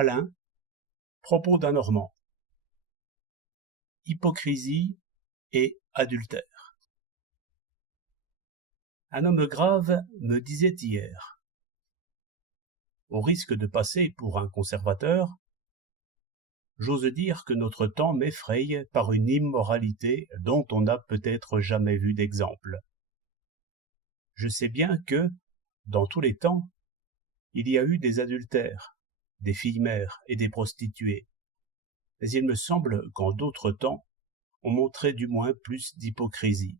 Alain, propos d'un Normand. Hypocrisie et adultère. Un homme grave me disait hier, au risque de passer pour un conservateur, j'ose dire que notre temps m'effraie par une immoralité dont on n'a peut-être jamais vu d'exemple. Je sais bien que, dans tous les temps, il y a eu des adultères, des filles-mères et des prostituées. Mais il me semble qu'en d'autres temps, on montrait du moins plus d'hypocrisie.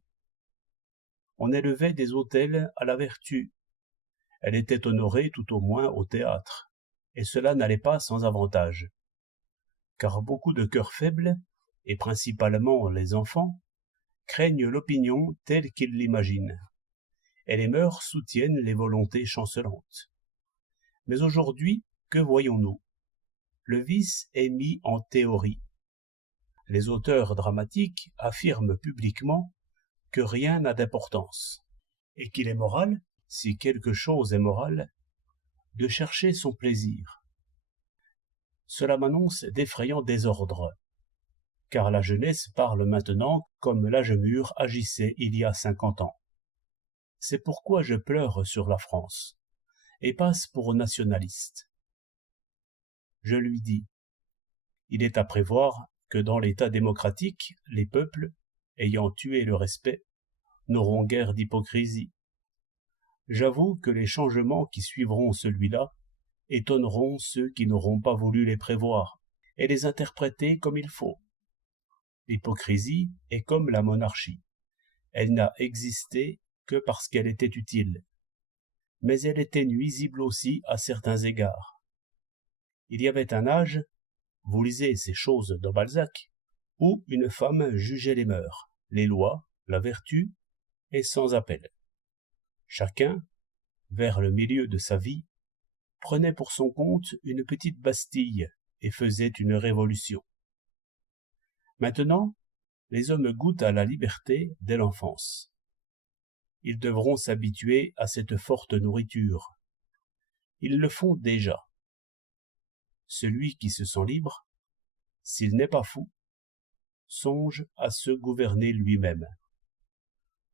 On élevait des autels à la vertu. Elle était honorée tout au moins au théâtre, et cela n'allait pas sans avantage. Car beaucoup de cœurs faibles, et principalement les enfants, craignent l'opinion telle qu'ils l'imaginent, et les mœurs soutiennent les volontés chancelantes. Mais aujourd'hui, que voyons-nous? Le vice est mis en théorie. Les auteurs dramatiques affirment publiquement que rien n'a d'importance, et qu'il est moral, si quelque chose est moral, de chercher son plaisir. Cela m'annonce d'effrayants désordres, car la jeunesse parle maintenant comme l'âge mûr agissait il y a 50 ans. C'est pourquoi je pleure sur la France, et passe pour nationaliste. Je lui dis, il est à prévoir que dans l'État démocratique, les peuples, ayant tué le respect, n'auront guère d'hypocrisie. J'avoue que les changements qui suivront celui-là étonneront ceux qui n'auront pas voulu les prévoir et les interpréter comme il faut. L'hypocrisie est comme la monarchie. Elle n'a existé que parce qu'elle était utile. Mais elle était nuisible aussi à certains égards. Il y avait un âge, vous lisez ces choses dans Balzac, où une femme jugeait les mœurs, les lois, la vertu, et sans appel. Chacun, vers le milieu de sa vie, prenait pour son compte une petite Bastille et faisait une révolution. Maintenant, les hommes goûtent à la liberté dès l'enfance. Ils devront s'habituer à cette forte nourriture. Ils le font déjà. Celui qui se sent libre, s'il n'est pas fou, songe à se gouverner lui-même.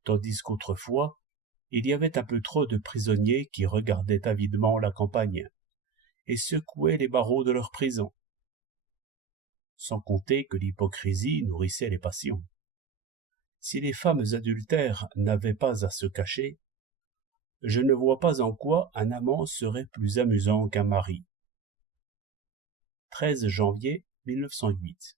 Tandis qu'autrefois, il y avait un peu trop de prisonniers qui regardaient avidement la campagne et secouaient les barreaux de leur prison. Sans compter que l'hypocrisie nourrissait les passions. Si les femmes adultères n'avaient pas à se cacher, je ne vois pas en quoi un amant serait plus amusant qu'un mari. 13 janvier 1908